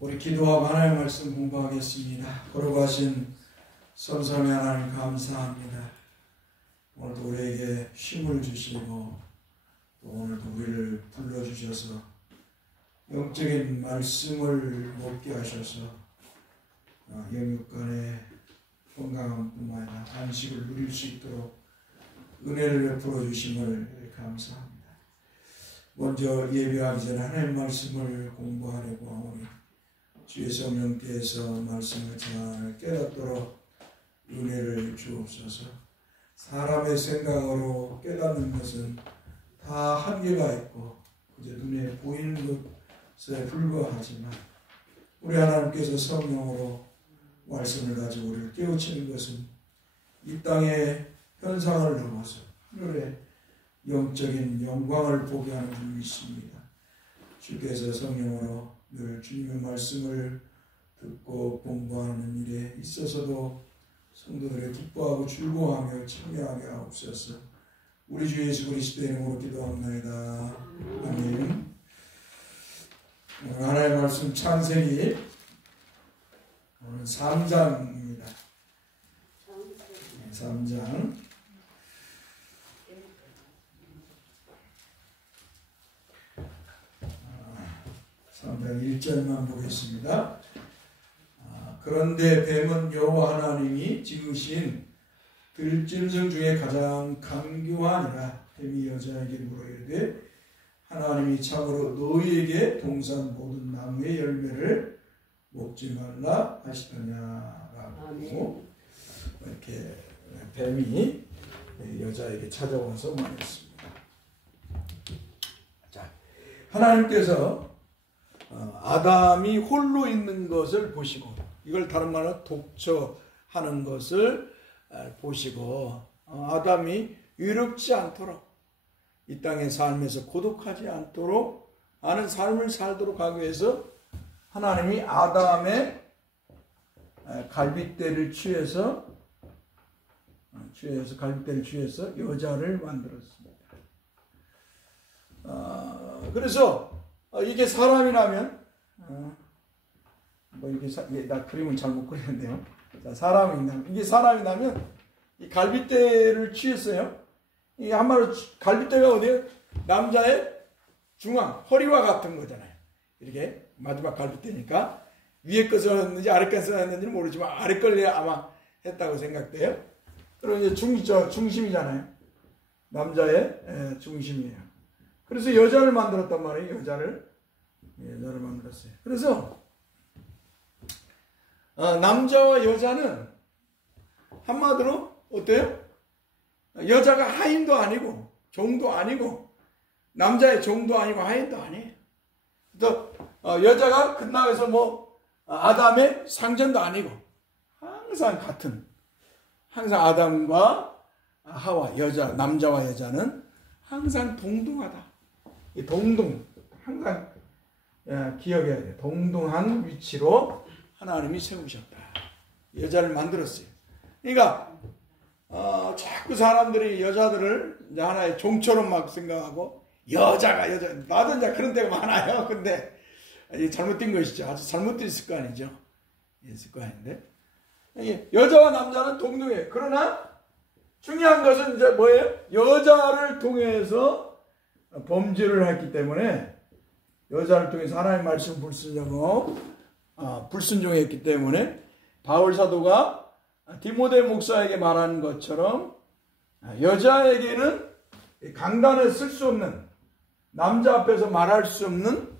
우리 기도하고 하나님의 말씀 공부하겠습니다. 거룩하신 성삼위 하나님 감사합니다. 오늘도 우리에게 쉼을 주시고 또 오늘도 우리를 불러주셔서 영적인 말씀을 먹게 하셔서 영육간의 건강함뿐만 아니라 안식을 누릴 수 있도록 은혜를 베풀어 주심을 감사합니다. 먼저 예배하기 전에 하나님의 말씀을 공부하려고 하오니 주의 성령께서 말씀을 잘 깨닫도록 은혜를 주옵소서. 사람의 생각으로 깨닫는 것은 다 한계가 있고 그저 눈에 보이는 것에 불과하지만 우리 하나님께서 성령으로 말씀을 가지고 우리를 깨우치는 것은 이 땅의 현상을 넘어서 하늘의 영적인 영광을 보게 하는 분이 있습니다. 주께서 성령으로 늘 주님의 말씀을 듣고 공부하는 일에 있어서도 성도들의 기뻐하고 즐거워하며 참여하게 하옵소서. 우리 주 예수 그리스도의 이름으로 기도합니다. 아멘. 오늘 하나님의 말씀 창세기 오늘 3장입니다. 3장 3장 1절만 보겠습니다. 그런데 뱀은 여호와 하나님이 지으신 들짐승 중에 가장 강교하니라. 뱀이 여자에게 물어 이르되 하나님이 참으로 너희에게 동산 모든 나무의 열매를 먹지 말라 하시더냐라고 이렇게 뱀이 여자에게 찾아와서 말했습니다. 자, 하나님께서 아담이 홀로 있는 것을 보시고 이걸 다른 말로 독처하는 것을 보시고 아담이 위롭지 않도록 이 땅의 삶에서 고독하지 않도록 하는 삶을 살도록 하기 위해서 하나님이 아담의 갈빗대를 취해서 여자를 만들었습니다. 그래서 이게 사람이라면 나 그림은 잘 못 그리는데요. 이게 사람이라면 이 갈빗대를 취했어요. 이게 한마디로 갈빗대가 어디에요? 남자의 중앙, 허리와 같은 거잖아요. 이렇게 마지막 갈빗대니까 위에 것을 했는지 아래 것을 했는지는 모르지만 아래 걸 아마 했다고 생각돼요. 그럼 이제 중심이잖아요. 남자의 중심이에요. 그래서 여자를 만들었단 말이에요. 여자를 만들었어요. 그래서 남자와 여자는 한마디로 어때요? 여자가 하인도 아니고 종도 아니고 남자의 종도 아니고 하인도 아니에요. 또 여자가 끝나서 아담의 상전도 아니고 항상 같은, 항상 아담과 하와 남자와 여자는 항상 동등하다. 이 항상 기억해야 돼요. 동등한 위치로 하나님이 세우셨다. 여자를 만들었어요. 그러니까 자꾸 사람들이 여자들을 이제 하나의 종처럼 막 생각하고 여자 나도 이제 그런 데가 많아요. 근데 잘못된 것이죠. 아주 잘못된 습관이죠. 습관인데 여자와 남자는 동등해요. 그러나 중요한 것은 이제 뭐예요? 여자를 통해서 범죄를 했기 때문에 여자를 통해서 하나님의 말씀 불순종했기 때문에 바울 사도가 디모데 목사에게 말한 것처럼 여자에게는 강단에 쓸 수 없는, 남자 앞에서 말할 수 없는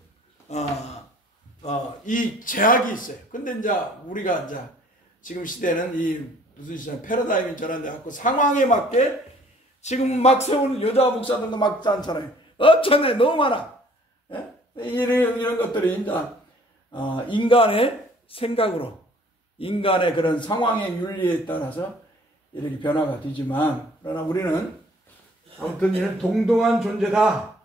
이 제약이 있어요. 근데 이제 우리가 이제 지금 시대는 무슨 시대 패러다임이 전환돼 갖고 상황에 맞게 지금 막 세우는 여자 목사들도 막 많잖아요. 엄청나게 너무 많아. 이런 것들이 이제 인간의 생각으로, 인간의 그런 상황의 윤리에 따라서 이렇게 변화가 되지만, 그러나 우리는 아무튼 이는 동등한 존재다.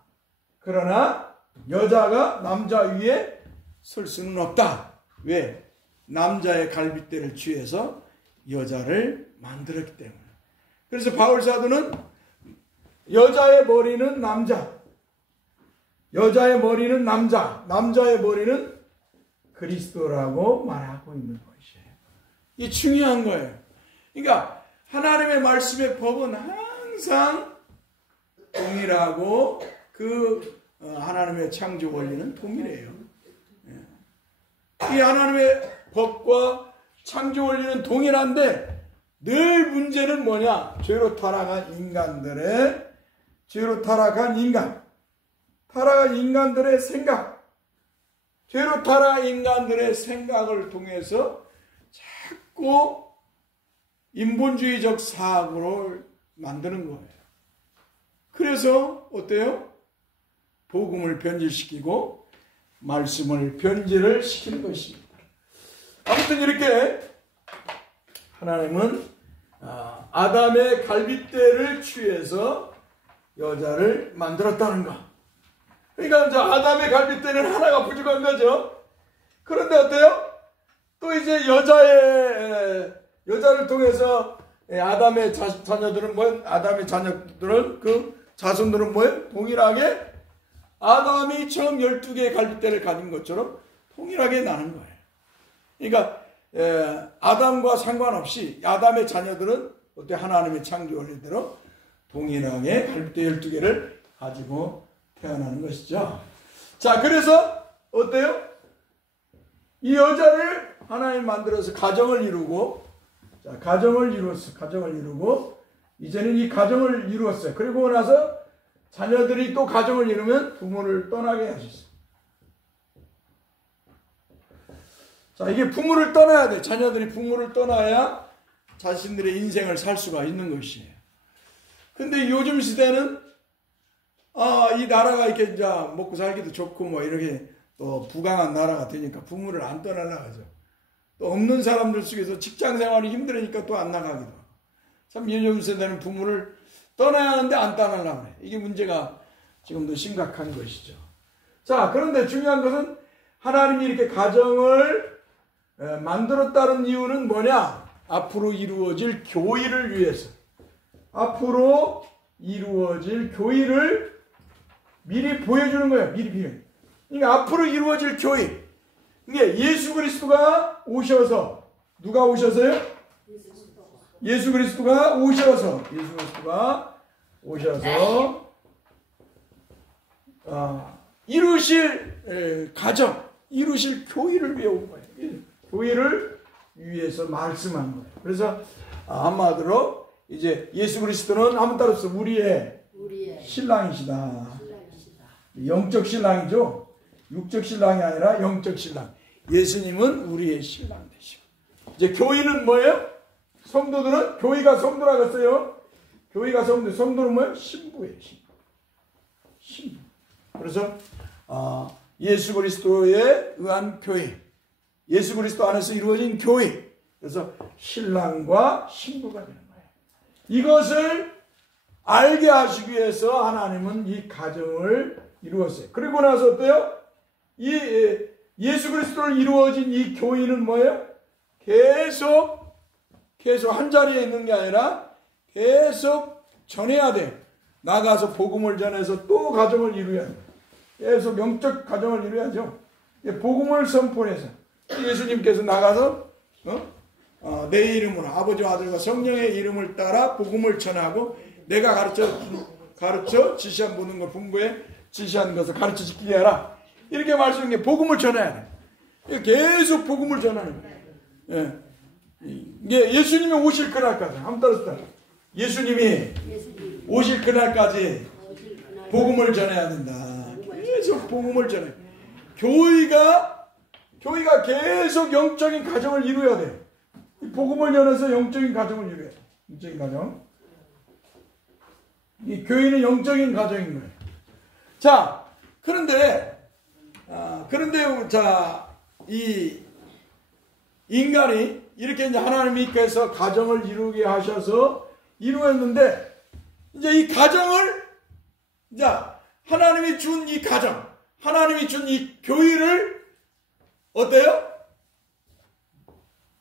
그러나 여자가 남자 위에 설 수는 없다. 왜? 남자의 갈빗대를 취해서 여자를 만들었기 때문에. 그래서 바울 사도는 여자의 머리는 남자, 남자의 머리는 그리스도라고 말하고 있는 것이에요. 이게 중요한 거예요. 그러니까 하나님의 말씀의 법은 항상 동일하고 그 하나님의 창조 원리는 동일해요. 이 하나님의 법과 창조 원리는 동일한데 늘 문제는 뭐냐? 죄로 타락한 인간들의 생각, 죄로 타락한 인간들의 생각을 통해서 자꾸 인본주의적 사고를 만드는 거예요. 그래서 어때요? 복음을 변질시키고 말씀을 변질을 시키는 것입니다. 아무튼 이렇게 하나님은 아담의 갈빗대를 취해서 여자를 만들었다는 거. 그러니까 이제 아담의 갈빗대는 하나가 부족한 거죠. 그런데 어때요? 또 이제 여자를 통해서 아담의 자녀들은 뭐예요? 아담의 자녀들은 그 자손들은 뭐예요? 동일하게 아담이 처음 12개의 갈빗대를 가진 것처럼 동일하게 나는 거예요. 그러니까 아담과 상관없이 아담의 자녀들은 어때? 하나님의 창조 원리대로 동일하게 갈빗대 12개를 가지고 태어나는 것이죠. 자, 그래서 어때요? 이 여자를 하나님 만들어서 가정을 이루고, 자, 가정을 이루고 이제는 이 가정을 이루었어요. 그리고 나서 자녀들이 또 가정을 이루면 부모를 떠나게 하셨어요. 자, 이게 부모를 떠나야 돼. 자녀들이 부모를 떠나야 자신들의 인생을 살 수가 있는 것이에요. 근데 요즘 시대는 이 나라가 이렇게 이제 먹고 살기도 좋고 뭐 이렇게 또 부강한 나라가 되니까 부모를 안 떠나려고 하죠. 또 없는 사람들 속에서 직장 생활이 힘들으니까 또 안 나가기도 하고. 참 요즘 세대는 부모를 떠나야 하는데 안 떠나려고 해. 이게 문제가 지금도 심각한 것이죠. 자, 그런데 중요한 것은 하나님이 이렇게 가정을 만들었다는 이유는 뭐냐? 앞으로 이루어질 교회를 위해서. 앞으로 이루어질 교회를 미리 보여주는 거예요. 미리 비유. 그러니까 앞으로 이루어질 교회. 이게 예수 그리스도가 오셔서, 누가 오셔서요? 예수 그리스도가 오셔서 이루실 가정, 이루실 교회를 위해 온 거예요. 교회를 위해서 말씀한 거예요. 그래서 한마디로 이제 예수 그리스도는 한번 따라서 우리의 신랑이시다. 영적 신랑이죠. 육적 신랑이 아니라 영적 신랑. 예수님은 우리의 신랑 되시고. 이제 교회는 뭐예요? 성도들은 교회가 성도라고 했어요. 교회가 성도는 뭐예요? 신부예요. 신부. 그래서 예수 그리스도에 의한 교회, 예수 그리스도 안에서 이루어진 교회. 그래서 신랑과 신부가 되는 거예요. 이것을 알게 하시기 위해서 하나님은 이 가정을 이루었어요. 그리고 나서 어때요? 이 예수 그리스도를 이루어진 이 교회는 뭐예요? 계속 한 자리에 있는 게 아니라 계속 전해야 돼요. 나가서 복음을 전해서 또 가정을 이루어야 돼요. 계속 영적 가정을 이루어야죠. 복음을 선포해서 예수님께서 나가서 내 이름으로 아버지와 아들과 성령의 이름을 따라 복음을 전하고 내가 가르쳐 지시한 모든 걸 분부에 지시한 것을 가르쳐 지키게 하라. 이렇게 말씀한 게 복음을 전해야 돼. 계속 복음을 전하는 거예요. 이게 예수님이 오실 그날까지 한번 따라서 예수님이 오실 그날까지 복음을 전해야 된다. 계속 복음을 전해. 교회가 계속 영적인 가정을 이루어야 돼요. 복음을 전해서 영적인 가정을 이루어야 돼요. 영적인 가정. 이 교회는 영적인 가정인 거예요. 자, 그런데 이 인간이 이렇게 이제 하나님께서 가정을 이루게 하셔서 이루었는데, 이제 이 가정을, 이제 하나님이 준 이 가정, 하나님이 준 이 교회를 어때요?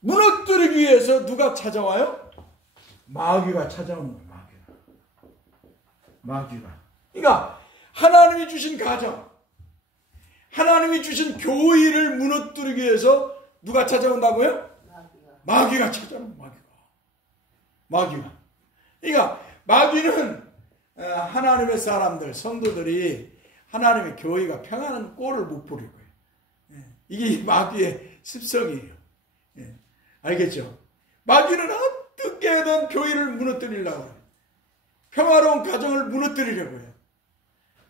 무너뜨리기 위해서 누가 찾아와요? 마귀가 찾아오는 거예요. 마귀가. 그러니까 하나님이 주신 가정, 하나님이 주신 교회를 무너뜨리기 위해서 누가 찾아온다고요? 마귀가 찾아온 마귀가. 그러니까 마귀는 하나님의 사람들, 성도들이 하나님의 교회가 평안한 꼴을 못 보려고요. 이게 마귀의 습성이에요. 알겠죠? 마귀는 어떻게든 교회를 무너뜨리려고 해요. 평화로운 가정을 무너뜨리려고 해요.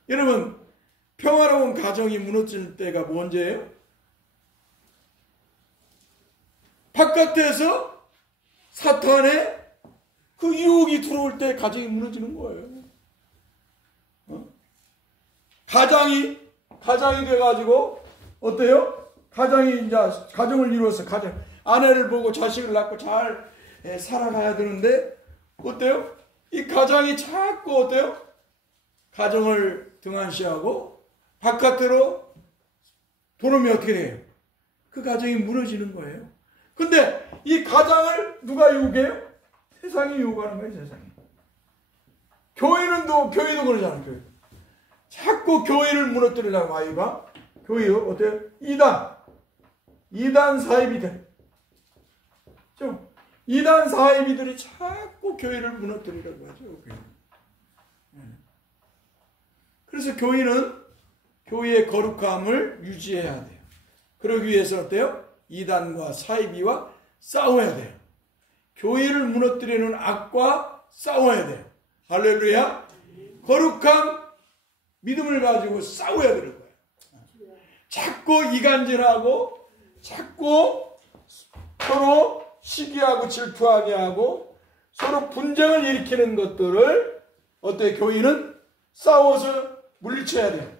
여러분, 평화로운 가정이 무너질 때가 언제예요? 바깥에서 사탄의 그 유혹이 들어올 때 가정이 무너지는 거예요. 가장이 돼가지고 어때요? 가정이 이제 가정을 이루어서 아내를 보고 자식을 낳고 잘 살아가야 되는데 어때요? 이 가장이 자꾸 어때요? 가정을 등한시하고 바깥으로 돌으면 어떻게 돼요? 그 가정이 무너지는 거예요. 근데 이 가장을 누가 유혹해요? 세상이 유혹하는 거예요, 세상이. 교회도 그러잖아요, 교회. 자꾸 교회를 무너뜨리려고 마귀가 교회요, 어때요? 이단 사이비들. 이단 사이비들이 자꾸 교회를 무너뜨리려고 하죠. 그래서 교회는 교회의 거룩함을 유지해야 돼요. 그러기 위해서 어때요? 이단과 사이비와 싸워야 돼요. 교회를 무너뜨리는 악과 싸워야 돼요. 할렐루야. 거룩한 믿음을 가지고 싸워야 되는 거예요. 자꾸 이간질하고 자꾸 서로 시기하고 질투하게 하고 서로 분쟁을 일으키는 것들을 어때? 교회는 싸워서 물리쳐야 돼요.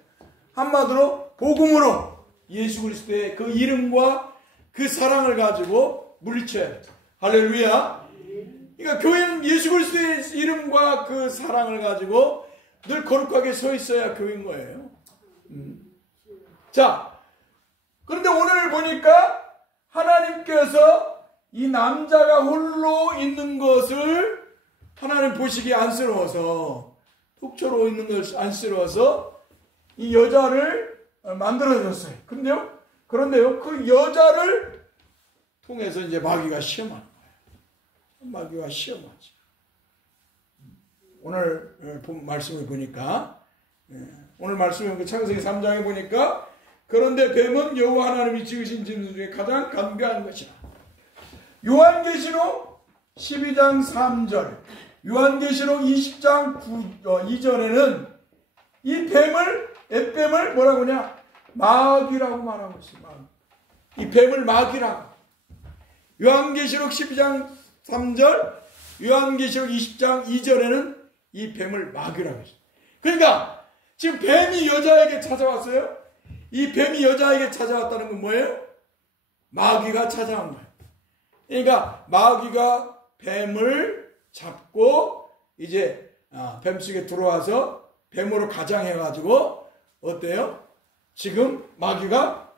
한마디로 복음으로 예수 그리스도의 그 이름과 그 사랑을 가지고 물리쳐야 돼요. 할렐루야. 그러니까 교회는 예수 그리스도의 이름과 그 사랑을 가지고 늘 거룩하게 서 있어야 교회인 거예요. 자, 그런데 오늘 보니까 하나님께서 이 남자가 홀로 있는 것을 하나님 보시기 안쓰러워서, 독초로 있는 것을 안쓰러워서 이 여자를 만들어줬어요. 그런데요, 그 여자를 통해서 이제 마귀가 시험하는 거예요. 마귀가 시험하죠. 오늘 말씀을 보니까, 오늘 말씀을 창세기 3장에 보니까, 그런데 뱀은 여호와 하나님이 지으신 짐승 중에 가장 간교한 것이라. 요한계시록 12장 3절, 요한계시록 20장 2절에는 이 뱀을 뭐라고 하냐? 마귀라고 말하고 있어요. 이 뱀을 마귀라고. 요한계시록 12장 3절, 요한계시록 20장 2절에는 이 뱀을 마귀라고 했어요. 그러니까 지금 뱀이 여자에게 찾아왔어요. 이 뱀이 여자에게 찾아왔다는 건 뭐예요? 마귀가 찾아온 거예요. 그러니까 마귀가 뱀을 잡고 이제 뱀 속에 들어와서 뱀으로 가장해가지고 어때요? 지금 마귀가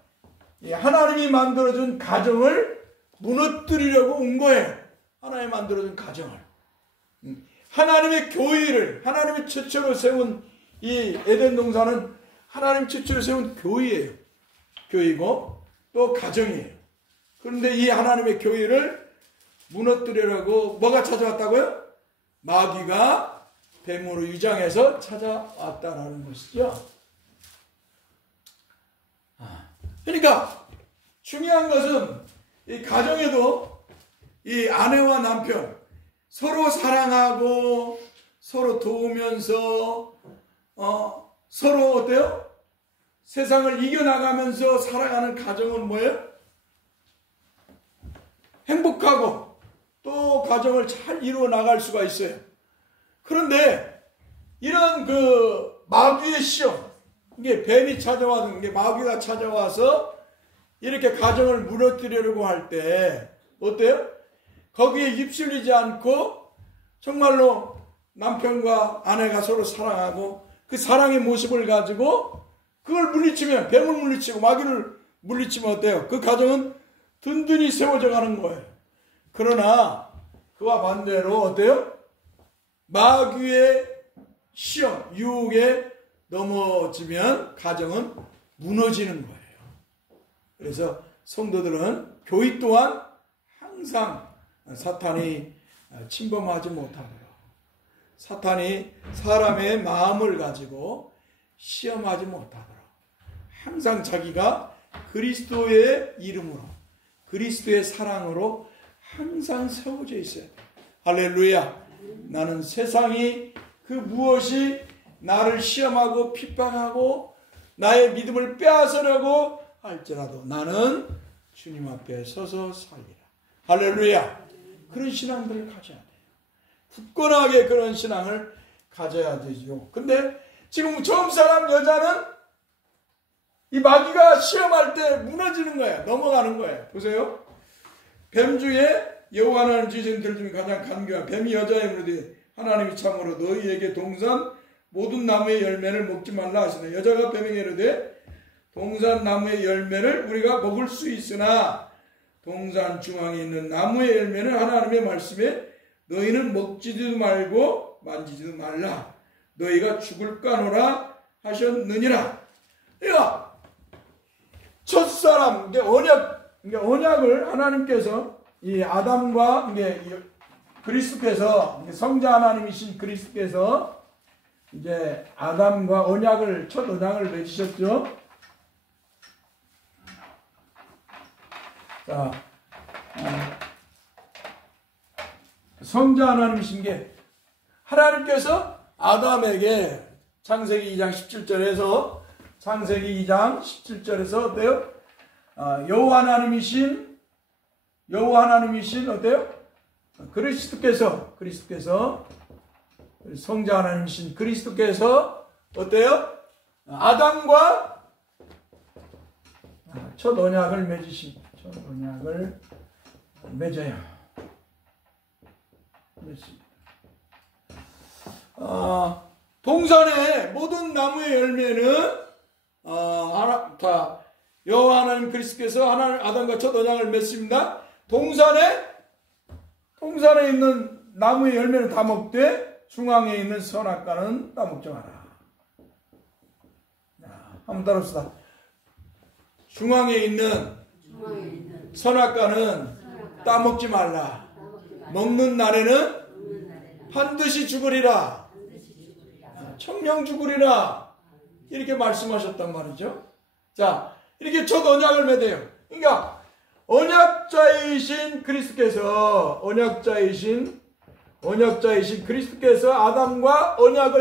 하나님이 만들어준 가정을 무너뜨리려고 온 거예요. 하나님이 만들어준 가정을. 하나님의 교회를, 하나님이 최초로 세운 이 에덴 동산은 하나님 최초로 세운 교회예요. 교회고 또 가정이에요. 그런데 이 하나님의 교회를 무너뜨리려고 뭐가 찾아왔다고요? 마귀가 뱀으로 위장해서 찾아왔다라는 것이죠. 그러니까 중요한 것은 이 가정에도 이 아내와 남편 서로 사랑하고 서로 도우면서 서로 어때요? 세상을 이겨나가면서 살아가는 가정은 뭐예요? 행복하고 또 가정을 잘 이루어 나갈 수가 있어요. 그런데 이런 그 마귀의 시험, 이게 뱀이 찾아와서, 이게 마귀가 찾아와서 이렇게 가정을 무너뜨리려고 할 때 어때요? 거기에 휩쓸리지 않고 정말로 남편과 아내가 서로 사랑하고 그 사랑의 모습을 가지고 그걸 물리치면, 뱀을 물리치고 마귀를 물리치면 어때요? 그 가정은 든든히 세워져 가는 거예요. 그러나 그와 반대로 어때요? 마귀의 시험, 유혹에 넘어지면 가정은 무너지는 거예요. 그래서 성도들은 교회 또한 항상 사탄이 침범하지 못하도록, 사탄이 사람의 마음을 가지고 시험하지 못하도록 항상 자기가 그리스도의 이름으로, 그리스도의 사랑으로 항상 세워져 있어야 돼요. 할렐루야. 나는 세상이 그 무엇이 나를 시험하고 핍박하고 나의 믿음을 빼앗으려고 할지라도 나는 주님 앞에 서서 살리라. 할렐루야. 그런 신앙들을 가져야 돼요. 굳건하게 그런 신앙을 가져야 되죠. 근데 지금 처음 사람 여자는 이 마귀가 시험할 때 무너지는 거예요. 넘어가는 거예요. 보세요. 뱀 중에 여호와 하나님 주신 들 중에 가장 간교한 뱀이 여자에 물으되 하나님이 참으로 너희에게 동산 모든 나무의 열매를 먹지 말라 하시네. 여자가 뱀에게 이르되 동산 나무의 열매를 우리가 먹을 수 있으나 동산 중앙에 있는 나무의 열매는 하나님의 말씀에 너희는 먹지도 말고 만지지도 말라. 너희가 죽을까노라 하셨느니라. 그러니까 첫사람, 언약을 하나님께서 이 아담과 그리스도께서, 성자 하나님이신 그리스도께서 이제 아담과 첫 언약을 맺으셨죠. 자, 성자 하나님이신 게 하나님께서 아담에게 창세기 2장 17절에서 어때요? 여호와 하나님이신 어때요? 그리스도께서 성자 하나님이신 그리스도께서 어때요? 아담과 첫 언약을 맺어요. 동산의 모든 나무의 열매는 여호와 하나님 그리스도께서 아담과 첫 언약을 맺습니다. 동산에 있는 나무의 열매는 다 먹되 중앙에 있는 선악과는 따먹지 마라. 한번 따라합시다. 중앙에 있는 선악과는 따먹지 말라. 먹는 날에는 반드시 죽으리라. 청명 죽으리라. 이렇게 말씀하셨단 말이죠. 자, 이렇게 첫 언약을 맺어요. 그러니까 언약자이신 그리스도께서 아담과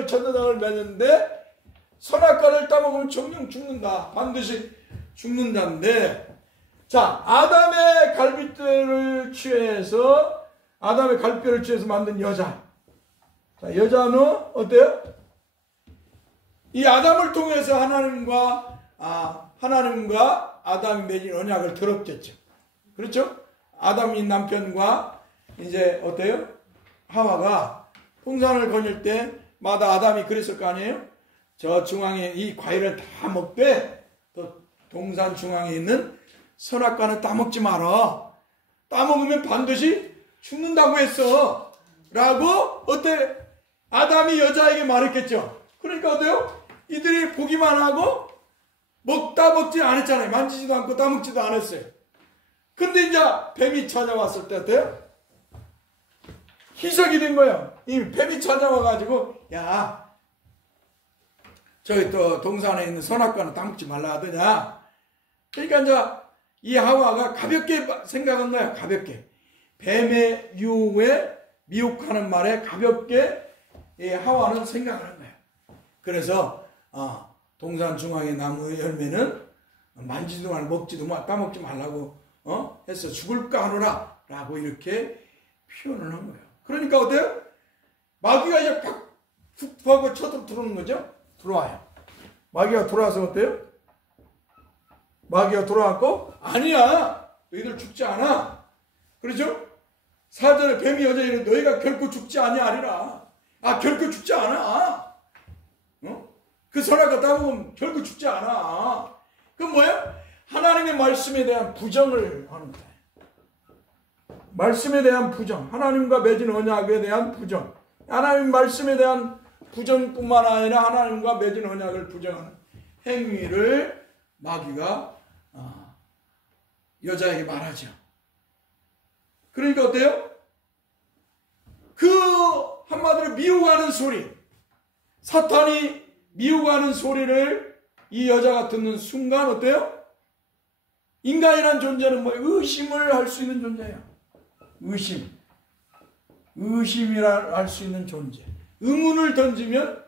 첫 언약을 맺는데 선악과를 따먹으면 정령 죽는다. 반드시 죽는다는데, 자, 아담의 갈비뼈를 취해서 만든 여자. 자, 여자는 어때요? 이 아담을 통해서 하나님과 아담이 맺은 언약을 들었겠죠. 그렇죠? 아담이 남편과 이제 어때요? 하와가 동산을 거닐 때마다 아담이 그랬을 거 아니에요? 저 중앙에 이 과일을 다 먹되 또 동산 중앙에 있는 선악과는 따먹지 마라. 따먹으면 반드시 죽는다고 했어. 라고 어때? 아담이 여자에게 말했겠죠. 그러니까 어때요? 이들이 보기만 하고 먹지 않았잖아요. 만지지도 않고 따먹지도 않았어요. 근데 이제 뱀이 찾아왔을 때 어때요? 희석이 된 거예요. 이 뱀이 찾아와가지고, 야, 저기 또 동산에 있는 선악과는 따먹지 말라 하더냐. 그러니까 이제 이 하와가 가볍게 생각한 거야. 가볍게. 뱀의 유혹에 미혹하는 말에 가볍게 이 하와는 생각을 한 거야. 그래서 동산 중앙의 나무의 열매는 만지도 말고 먹지도 말고 따먹지 말라고 해서 죽을까 하노라 라고 이렇게 표현을 한 거예요. 그러니까 어때요? 마귀가 이제 푹 하고 쳐들어 들어오는 거죠. 들어와요. 마귀가 들어와서 어때요? 마귀가 들어왔고, 아니야, 너희들 죽지 않아. 그렇죠? 사전에 뱀이 여자에 이르되 너희가 결코 죽지 아니하리라. 결코 죽지 않아. 그 선악과 따먹으면 결코 죽지 않아. 그건 뭐예요? 하나님의 말씀에 대한 부정을 하는 거예요. 말씀에 대한 부정, 하나님과 맺은 언약에 대한 부정, 하나님 말씀에 대한 부정뿐만 아니라 하나님과 맺은 언약을 부정하는 행위를 마귀가 여자에게 말하죠. 그러니까 어때요? 그 한마디로 미혹하는 소리, 사탄이 미혹하는 소리를 이 여자가 듣는 순간 어때요? 인간이란 존재는 뭐 의심을 할 수 있는 존재예요. 의심이라 할 수 있는 존재. 의문을 던지면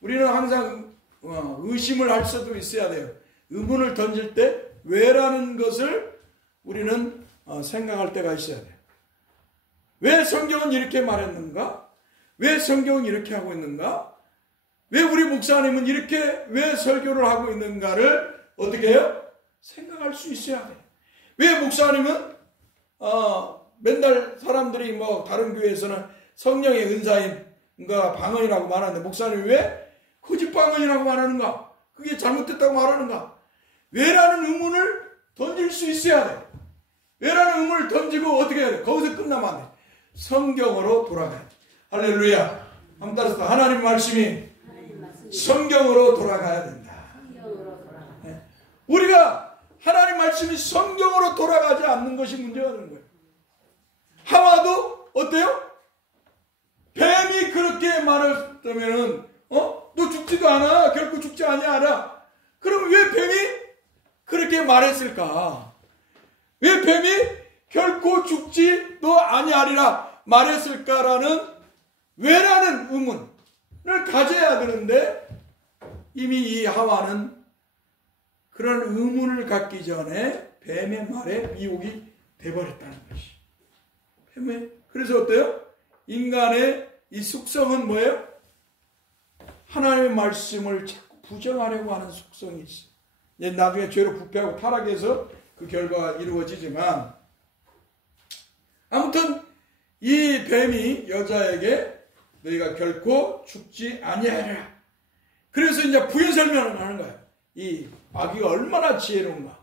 우리는 항상 의심을 할 수도 있어야 돼요. 의문을 던질 때 왜라는 것을 우리는 생각할 때가 있어야 돼요. 왜 성경은 이렇게 말했는가? 왜 성경은 이렇게 하고 있는가? 왜 우리 목사님은 이렇게 왜 설교를 하고 있는가를 어떻게 해요? 생각할 수 있어야 돼요. 왜 목사님은 맨날 사람들이 뭐 다른 교회에서는 성령의 은사인가 방언이라고 말하는데 목사님이 왜 거짓 방언이라고 말하는가? 그게 잘못됐다고 말하는가? 왜라는 의문을 던질 수 있어야 돼. 왜라는 의문을 던지고 어떻게 해야 돼? 거기서 끝나면 안 돼. 성경으로 돌아가야 돼. 할렐루야. 한번 따라서 하나님 말씀이 성경으로 돌아가야 된다. 네. 우리가 하나님 말씀이 성경으로 돌아가지 않는 것이 문제가 되는 거예요. 하와도 어때요? 뱀이 그렇게 말했다면은 너 죽지도 않아. 결코 죽지 아니하라. 그럼 왜 뱀이 그렇게 말했을까? 왜 뱀이 결코 죽지도 아니하리라 말했을까라는 왜라는 의문을 가져야 되는데 이미 이 하와는 그런 의문을 갖기 전에 뱀의 말에 미혹이 돼버렸다는 것이. 그래서 어때요? 인간의 이 숙성은 뭐예요? 하나님의 말씀을 자꾸 부정하려고 하는 숙성이 있어요. 나중에 죄로 부패하고 타락해서 그 결과가 이루어지지만 아무튼 이 뱀이 여자에게 너희가 결코 죽지 아니하리라. 그래서 이제 부연 설명을 하는 거예요. 이 마귀가 얼마나 지혜로운가.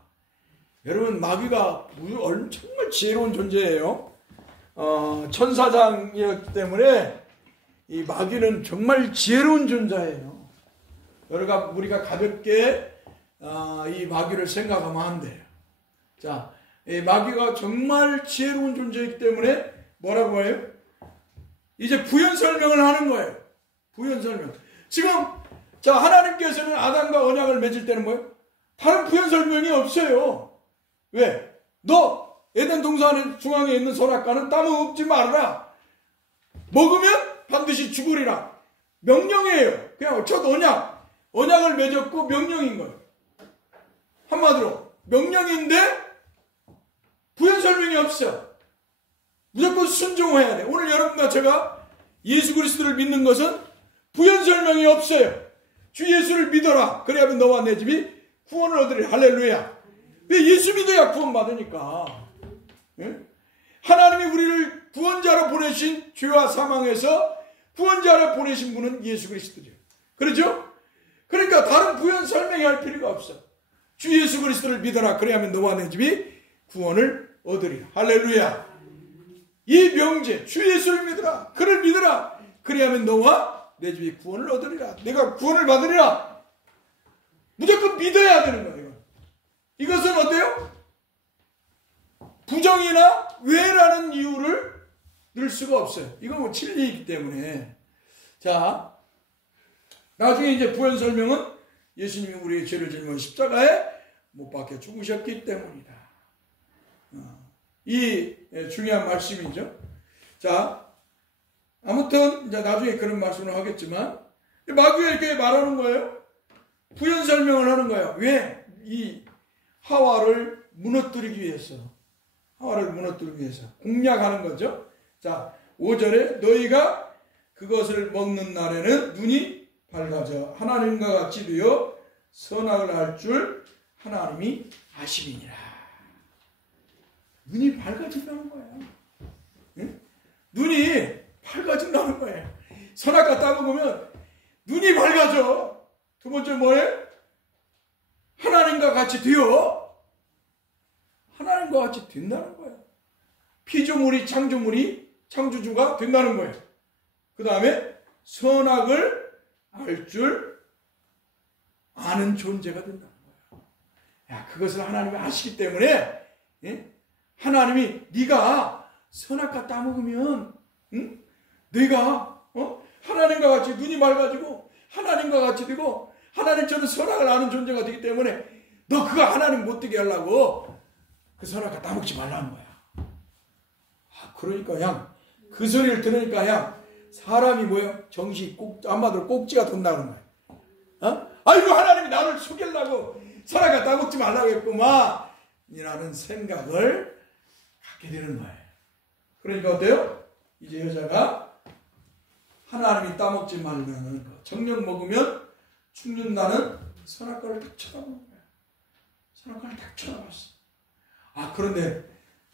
여러분 마귀가 정말 지혜로운 존재예요. 천사장이었기 때문에 이 마귀는 정말 지혜로운 존재예요. 우리가 가볍게 이 마귀를 생각하면 안 돼요. 자, 이 마귀가 정말 지혜로운 존재이기 때문에 뭐라고 해요? 이제 부연 설명을 하는 거예요. 부연 설명. 지금 하나님께서는 아담과 언약을 맺을 때는 뭐예요? 다른 부연 설명이 없어요. 왜? 너 에덴 동산 중앙에 있는 선악과는 따먹 먹지 말아라. 먹으면 반드시 죽으리라. 명령이에요. 그냥 첫 언약을 맺었고 명령인 거예요. 한마디로 명령인데 부연 설명이 없어. 무조건 순종해야 돼. 오늘 여러분과 제가 예수 그리스도를 믿는 것은 부연 설명이 없어요. 주 예수를 믿어라. 그래야면 너와 내 집이 구원을 얻으리라. 할렐루야. 왜? 예수 믿어야 구원 받으니까. 예? 하나님이 우리를 구원자로 보내신 죄와 사망에서 구원자로 보내신 분은 예수 그리스도죠. 그렇죠? 그러니까 다른 부연 설명이 할 필요가 없어. 주 예수 그리스도를 믿어라. 그래야면 너와 내 집이 구원을 얻으리라. 할렐루야. 이 명제 주 예수를 믿어라. 그를 믿어라. 그래야면 너와 내 집이 구원을 얻으리라. 내가 구원을 받으리라. 무조건 믿어야 되는 거예요. 이것은 어때요? 부정이나 왜라는 이유를 넣을 수가 없어요. 이건 뭐 진리이기 때문에. 자, 나중에 이제 부연 설명은 예수님이 우리의 죄를 짊어 십자가에 못 박혀 죽으셨기 때문이다. 이 중요한 말씀이죠. 자, 아무튼 이제 나중에 그런 말씀을 하겠지만 마귀가 이렇게 말하는 거예요. 부연 설명을 하는 거예요. 왜? 이 하와를 무너뜨리기 위해서. 공략하는 거죠. 자, 5절에 너희가 그것을 먹는 날에는 눈이 밝아져 하나님과 같이 되어 선악을 할 줄 하나님이 아시리니라. 눈이 밝아진다는 거예요. 응? 눈이 밝아진다는 거예요. 선악과 따먹으면 눈이 밝아져. 두 번째 뭐예요? 하나님과 같이 되어 하나님과 같이 된다는 거예요. 피조물이 창조주가 된다는 거예요. 그 다음에 선악을 알 줄 아는 존재가 된다는 거예요. 야, 그것을 하나님이 아시기 때문에, 예? 하나님이 네가 선악과 따먹으면, 응? 네가 하나님과 같이 눈이 맑아지고 하나님과 같이 되고 하나님처럼 선악을 아는 존재가 되기 때문에 너 그거 하나님 못 되게 하려고 그 선악과 따먹지 말라는 거야. 그러니까 그냥 그 소리를 들으니까 그냥 사람이 뭐예요? 정신이 한마디로 꼭지가 돈다는 거야. 아이고, 하나님이 나를 속이려고 선악과 따먹지 말라고 했구만 이라는 생각을 갖게 되는 거예요. 그러니까 어때요? 이제 여자가 하나님이 따먹지 말라는 거, 정령 먹으면 죽는다는 선악과를 딱 쳐다보는 거야. 선악과를 딱 쳐다봤어. 그런데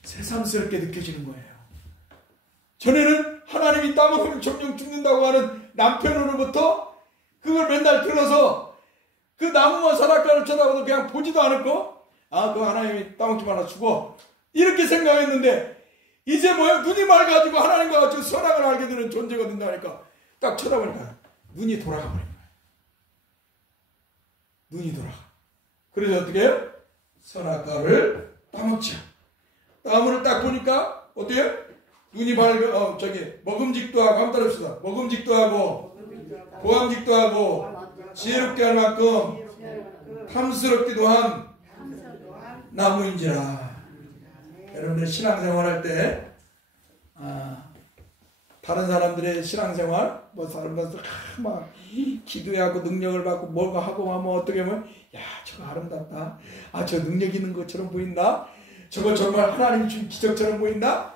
새삼스럽게 느껴지는 거예요. 전에는 하나님이 따먹으면 정령 죽는다고 하는 남편으로부터 그걸 맨날 들어서 그 나무와 선악과를 쳐다봐도 그냥 보지도 않았고, 그거 하나님이 따먹지 말라 죽어 이렇게 생각했는데, 이제 뭐야? 눈이 맑아지고 하나님과 같이 선악을 알게 되는 존재가 된다니까 딱 쳐다보니까 눈이 돌아가 버린 거야. 눈이 돌아가. 그래서 어떻게 해요? 선악과를 따먹자. 나무를 딱 보니까 어때요? 눈이 먹음직도 하고, 한번 따라합시다. 먹음직도 하고, 보암직도 하고, 지혜롭게 할 만큼 탐스럽기도 한 나무인지라. 여러분들 신앙생활 할 때, 다른 사람들의 신앙생활, 사람들 막 기도하고 능력을 받고 뭐가 하고 하면 어떻게 보면, 야, 저거 아름답다. 저 능력 있는 것처럼 보인다. 저거 정말 하나님이 준 기적처럼 보인다.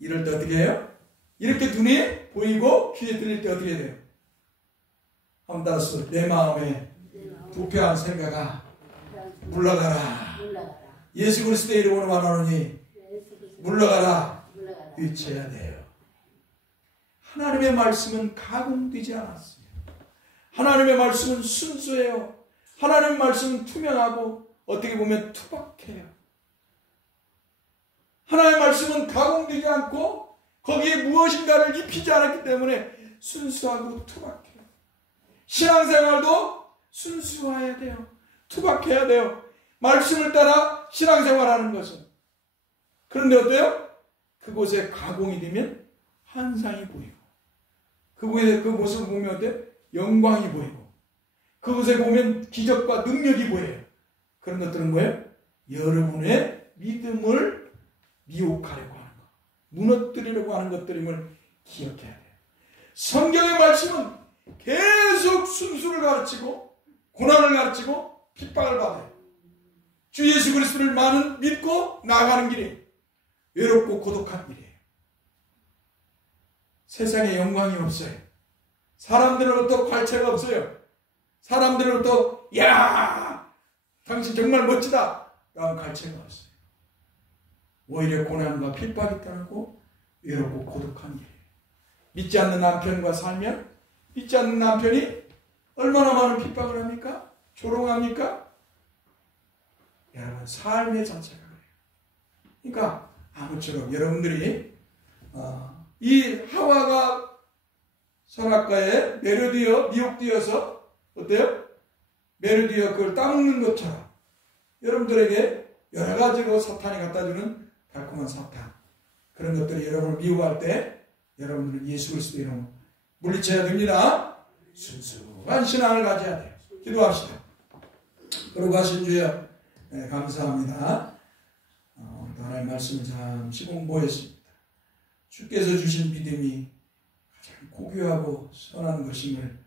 이럴 때 어떻게 해요? 이렇게 눈에 보이고 귀에 들릴 때 어떻게 돼요? 한번 따라서 내 마음에 부패한 생각아 물러가라. 예수 그리스도의 이름으로 말하노니 물러가라. 위쳐야 돼요. 하나님의 말씀은 가공되지 않았어요. 하나님의 말씀은 순수해요. 하나님의 말씀은 투명하고 어떻게 보면 투박해요. 하나님의 말씀은 가공되지 않고 거기에 무엇인가를 입히지 않았기 때문에 순수하고 투박해요. 신앙생활도 순수해야 돼요. 투박해야 돼요. 말씀을 따라 신앙생활하는 것은. 그런데 어때요? 그곳에 가공이 되면 환상이 보이고, 그곳에 그 모습을 보면 어때요? 영광이 보이고, 그곳에 보면 기적과 능력이 보여요. 그런 것들은 뭐예요? 여러분의 믿음을 미혹하려고 하는 것, 무너뜨리려고 하는 것들임을 기억해야 돼요. 성경의 말씀은 계속 순수를 가르치고 고난을 가르치고 핍박을 받아요. 주 예수 그리스도를 많은 믿고 나아가는 길이 외롭고 고독한 길이에요. 세상에 영광이 없어요. 사람들로부터 관체가 없어요. 사람들로부터 야, 당신 정말 멋지다 라는 관체가 없어요. 오히려 고난과 핍박이 따르고 외롭고 고독한 길이에요. 믿지 않는 남편과 살면 믿지 않는 남편이 얼마나 많은 핍박을 합니까? 조롱합니까? 여러분, 삶의 자체가 그래요. 그러니까 아무쪼록 여러분들이 이 하와가 선악과에 미혹되어서 어때요? 매료되어 그걸 따먹는 것처럼 여러분들에게 여러 가지로 사탄이 갖다주는 달콤한 사탄, 그런 것들이 여러분을 미워할 때 여러분들은 예수 그리스도의 이름으로 물리쳐야 됩니다. 순수한 신앙을 가져야 돼요. 기도합시다. 그러고 하신 주여, 감사합니다. 하나님의 말씀을 잠시 공부했습니다. 주께서 주신 믿음이 가장 고귀하고 선한 것임을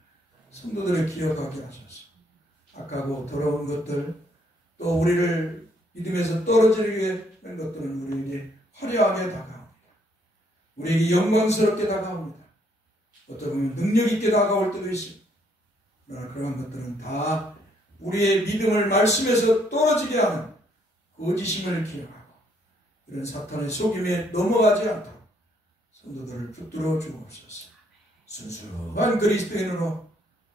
성도들을 기억하게 하소서. 악하고 더러운 것들, 또 우리를 믿음에서 떨어지게 하는 것들은 우리에게 화려하게 다가옵니다. 우리에게 영광스럽게 다가옵니다. 어떻게 보면 능력 있게 다가올 때도 있습니다. 그러나 그러한 것들은 다 우리의 믿음을 말씀에서 떨어지게 하는 거짓임을 기억하고 이런 사탄의 속임에 넘어가지 않도록 성도들을 붙들어 주옵소서. 순수한 그리스도인으로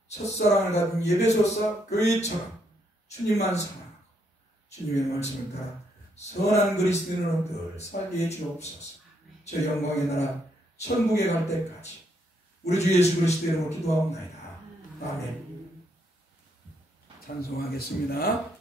첫사랑을 가진 예배소서 교회처럼 주님만 사랑하고 주님의 말씀을 따라 선한 그리스도인으로 늘 살게 해 주옵소서. 저 영광의 나라 천국에 갈 때까지 우리 주 예수 그리스도 이름으로 기도하옵나이다. 아멘. 찬송하겠습니다.